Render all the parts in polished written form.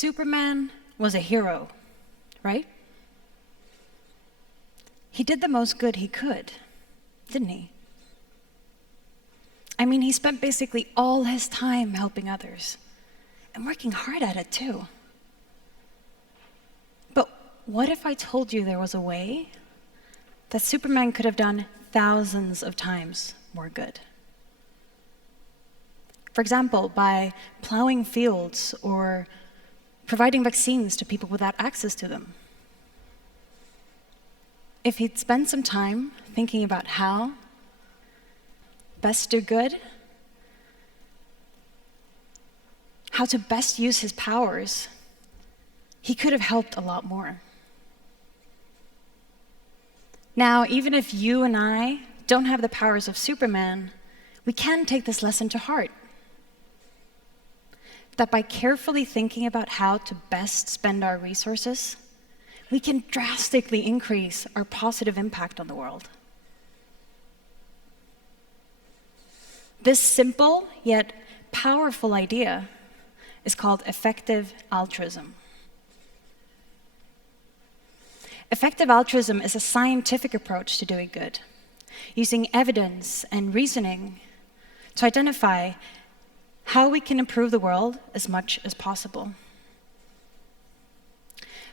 Superman was a hero, right? He did the most good he could, didn't he? I mean, he spent basically all his time helping others and working hard at it too. But what if I told you there was a way that Superman could have done thousands of times more good? For example, by plowing fields or providing vaccines to people without access to them. If he'd spent some time thinking about how best do good, how to best use his powers, he could have helped a lot more. Now, even if you and I don't have the powers of Superman, we can take this lesson to heart. That by carefully thinking about how to best spend our resources, we can drastically increase our positive impact on the world. This simple yet powerful idea is called effective altruism. Effective altruism is a scientific approach to doing good, using evidence and reasoning to identify how we can improve the world as much as possible.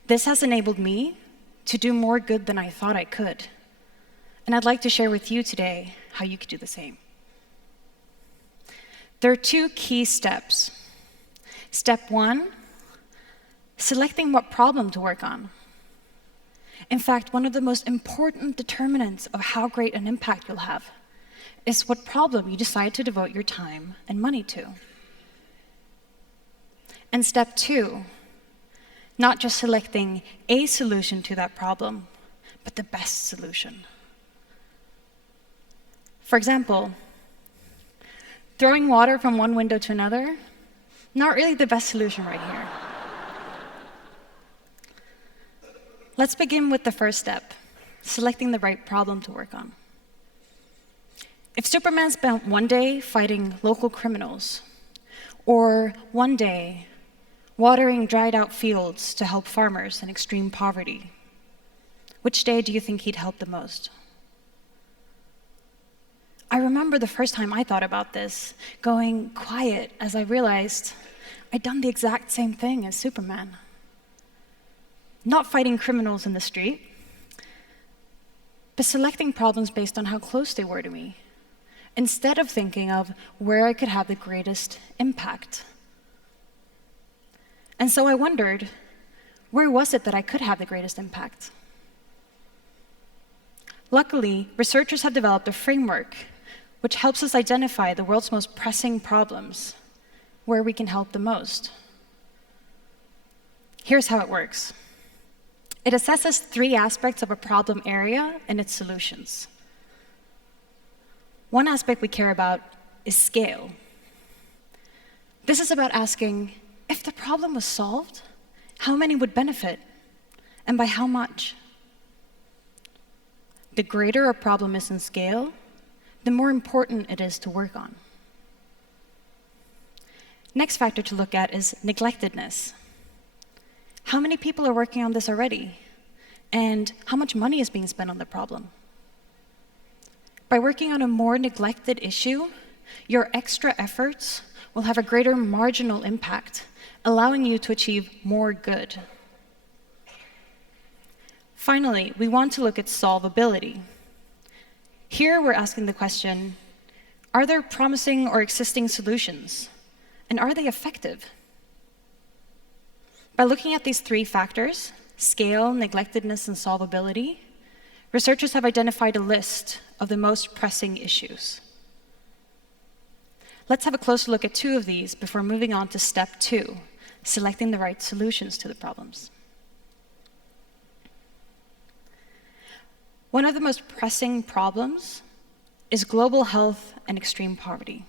This has enabled me to do more good than I thought I could, and I'd like to share with you today how you could do the same. There are 2 key steps. Step 1, selecting what problem to work on. In fact, one of the most important determinants of how great an impact you'll have is what problem you decide to devote your time and money to. And step 2, not just selecting a solution to that problem, but the best solution. For example, throwing water from one window to another, not really the best solution right here. Let's begin with the first step, selecting the right problem to work on. If Superman spent one day fighting local criminals, or one day watering dried out fields to help farmers in extreme poverty, which day do you think he'd help the most? I remember the first time I thought about this, going quiet as I realized I'd done the exact same thing as Superman. Not fighting criminals in the street, but selecting problems based on how close they were to me, instead of thinking of where I could have the greatest impact. And so I wondered, where was it that I could have the greatest impact? Luckily, researchers have developed a framework which helps us identify the world's most pressing problems, where we can help the most. Here's how it works. It assesses 3 aspects of a problem area and its solutions. One aspect we care about is scale. This is about asking, if the problem was solved, how many would benefit, and by how much? The greater a problem is in scale, the more important it is to work on. Next factor to look at is neglectedness. How many people are working on this already? And how much money is being spent on the problem? By working on a more neglected issue, your extra efforts will have a greater marginal impact, allowing you to achieve more good. Finally, we want to look at solvability. Here we're asking the question, are there promising or existing solutions? And are they effective? By looking at these 3 factors, scale, neglectedness, and solvability, researchers have identified a list of the most pressing issues. Let's have a closer look at 2 of these before moving on to step 2, selecting the right solutions to the problems. One of the most pressing problems is global health and extreme poverty.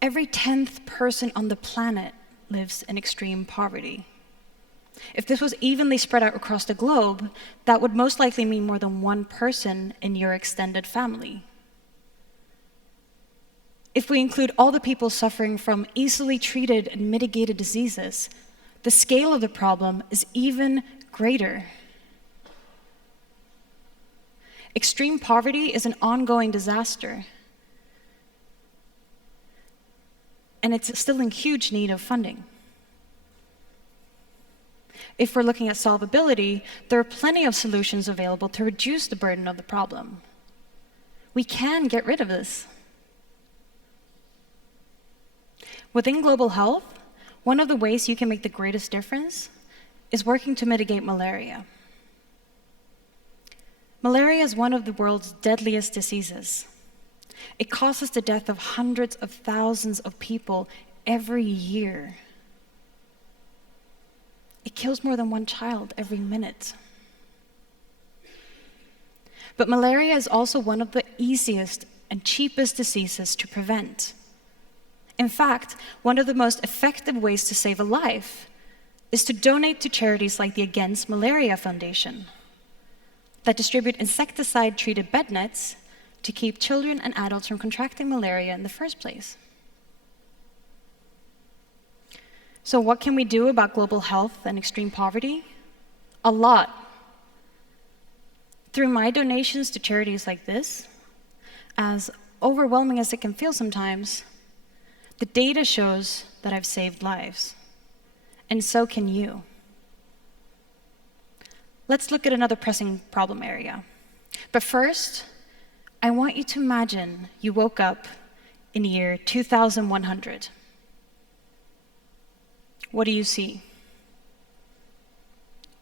Every 10th person on the planet lives in extreme poverty. If this was evenly spread out across the globe, that would most likely mean more than one person in your extended family. If we include all the people suffering from easily treated and mitigated diseases, the scale of the problem is even greater. Extreme poverty is an ongoing disaster, and it's still in huge need of funding. If we're looking at solvability, there are plenty of solutions available to reduce the burden of the problem. We can get rid of this. Within global health, one of the ways you can make the greatest difference is working to mitigate malaria. Malaria is one of the world's deadliest diseases. It causes the death of hundreds of thousands of people every year. It kills more than one child every minute. But malaria is also one of the easiest and cheapest diseases to prevent. In fact, one of the most effective ways to save a life is to donate to charities like the Against Malaria Foundation that distribute insecticide-treated bed nets to keep children and adults from contracting malaria in the first place. So what can we do about global health and extreme poverty? A lot. Through my donations to charities like this, as overwhelming as it can feel sometimes, the data shows that I've saved lives, and so can you. Let's look at another pressing problem area. But first, I want you to imagine you woke up in the year 2100. What do you see?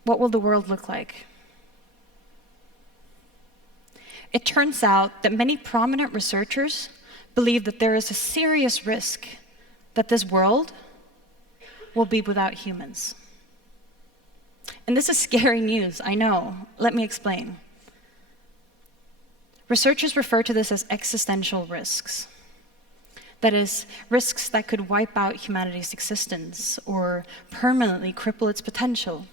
What will the world look like? It turns out that many prominent researchers believe that there is a serious risk that this world will be without humans. And this is scary news, I know. Let me explain. Researchers refer to this as existential risks. That is, risks that could wipe out humanity's existence or permanently cripple its potential.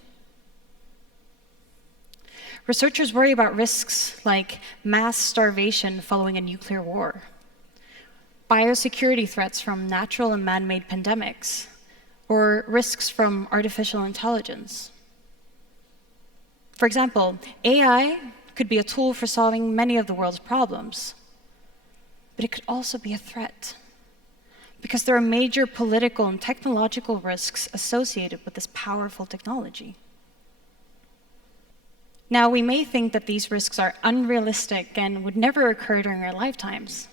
Researchers worry about risks like mass starvation following a nuclear war, biosecurity threats from natural and man-made pandemics, or risks from artificial intelligence. For example, AI could be a tool for solving many of the world's problems, but it could also be a threat, because there are major political and technological risks associated with this powerful technology. Now, we may think that these risks are unrealistic and would never occur during our lifetimes.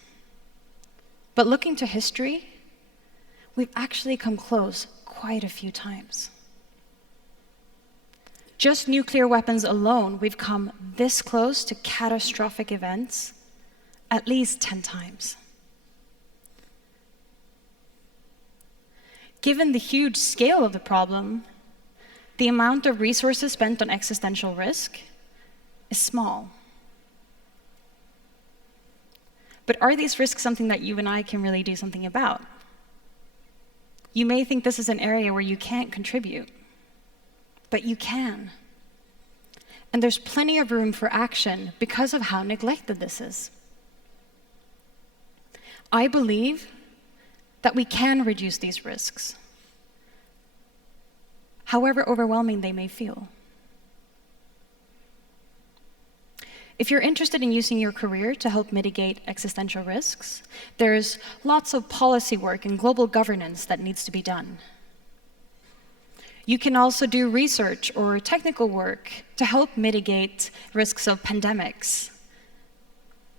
But looking to history, we've actually come close quite a few times. Just nuclear weapons alone, we've come this close to catastrophic events at least 10 times. Given the huge scale of the problem, the amount of resources spent on existential risk is small. But are these risks something that you and I can really do something about? You may think this is an area where you can't contribute, but you can. And there's plenty of room for action because of how neglected this is. I believe that we can reduce these risks, however overwhelming they may feel. If you're interested in using your career to help mitigate existential risks, there's lots of policy work and global governance that needs to be done. You can also do research or technical work to help mitigate risks of pandemics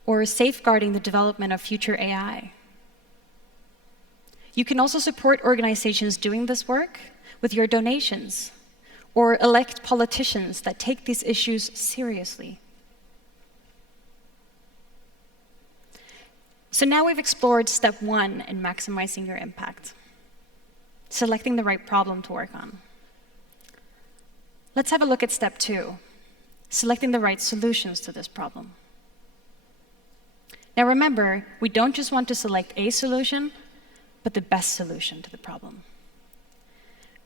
or safeguarding the development of future AI. You can also support organizations doing this work with your donations or elect politicians that take these issues seriously. So now we've explored step 1 in maximizing your impact, selecting the right problem to work on. Let's have a look at step 2, selecting the right solutions to this problem. Now remember, we don't just want to select a solution, but the best solution to the problem.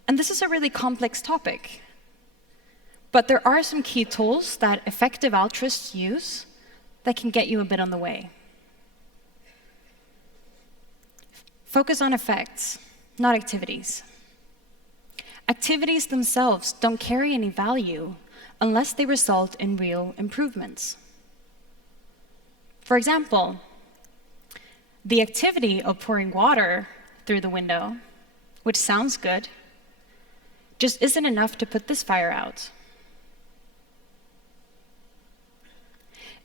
And this is a really complex topic, but there are some key tools that effective altruists use that can get you a bit on the way. Focus on effects, not activities. Activities themselves don't carry any value unless they result in real improvements. For example, the activity of pouring water through the window, which sounds good, just isn't enough to put this fire out.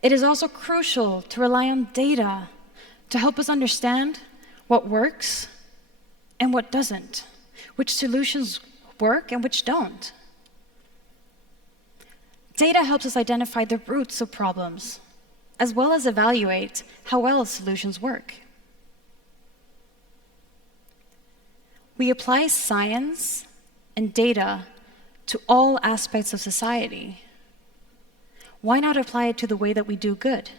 It is also crucial to rely on data to help us understand what works and what doesn't, which solutions work and which don't. Data helps us identify the roots of problems, as well as evaluate how well solutions work. We apply science and data to all aspects of society. Why not apply it to the way that we do good?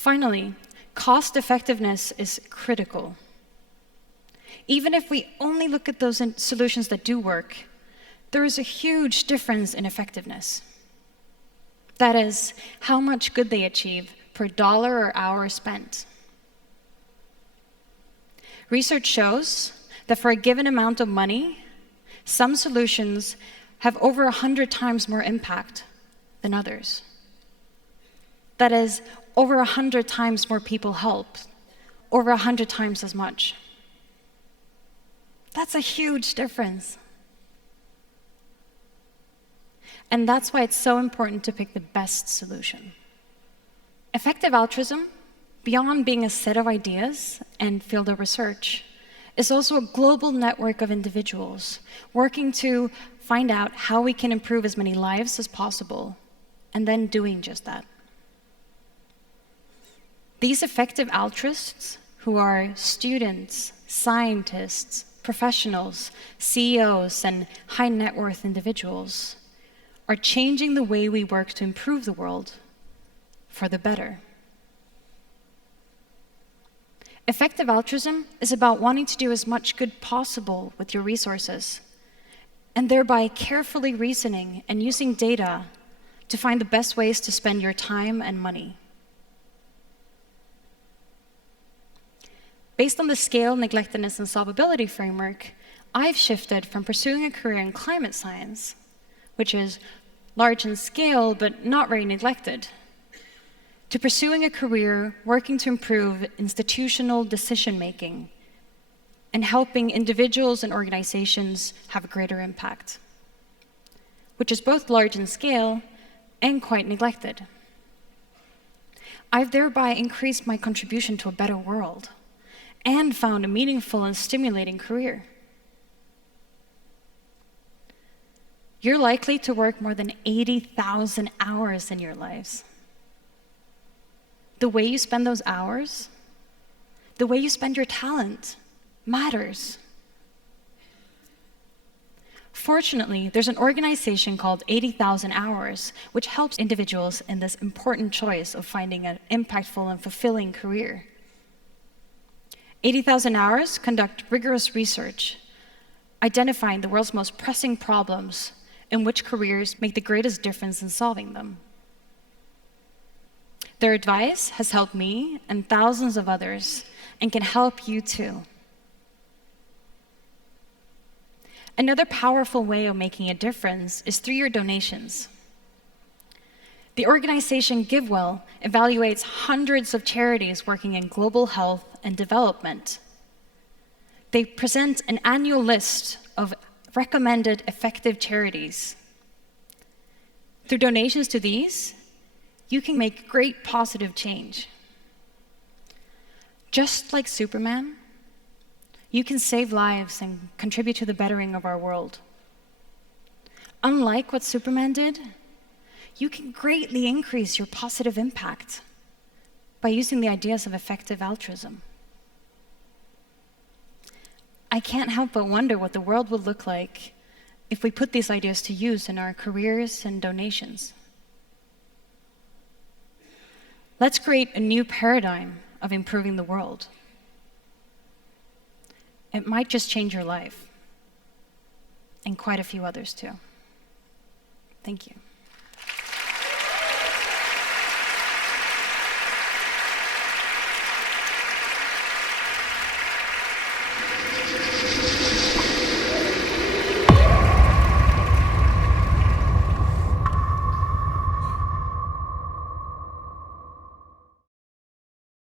Finally, cost effectiveness is critical. Even if we only look at those solutions that do work, there is a huge difference in effectiveness. That is, how much good they achieve per dollar or hour spent. Research shows that for a given amount of money, some solutions have over 100 times more impact than others. That is, over 100 times more people helped, over 100 times as much. That's a huge difference. And that's why it's so important to pick the best solution. Effective altruism, beyond being a set of ideas and field of research, is also a global network of individuals working to find out how we can improve as many lives as possible, and then doing just that. These effective altruists, who are students, scientists, professionals, CEOs, and high net worth individuals, are changing the way we work to improve the world for the better. Effective altruism is about wanting to do as much good possible with your resources, and thereby carefully reasoning and using data to find the best ways to spend your time and money. Based on the scale, neglectedness, and solvability framework, I've shifted from pursuing a career in climate science, which is large in scale but not very neglected, to pursuing a career working to improve institutional decision-making and helping individuals and organizations have a greater impact, which is both large in scale and quite neglected. I've thereby increased my contribution to a better world and found a meaningful and stimulating career. You're likely to work more than 80,000 hours in your lives. The way you spend those hours, the way you spend your talent, matters. Fortunately, there's an organization called 80,000 Hours, which helps individuals in this important choice of finding an impactful and fulfilling career. 80,000 Hours conduct rigorous research, identifying the world's most pressing problems and which careers make the greatest difference in solving them. Their advice has helped me and thousands of others and can help you too. Another powerful way of making a difference is through your donations. The organization GiveWell evaluates hundreds of charities working in global health and development. They present an annual list of recommended effective charities. Through donations to these, you can make great positive change. Just like Superman, you can save lives and contribute to the bettering of our world. Unlike what Superman did, you can greatly increase your positive impact by using the ideas of effective altruism. I can't help but wonder what the world would look like if we put these ideas to use in our careers and donations. Let's create a new paradigm of improving the world. It might just change your life, and quite a few others too. Thank you.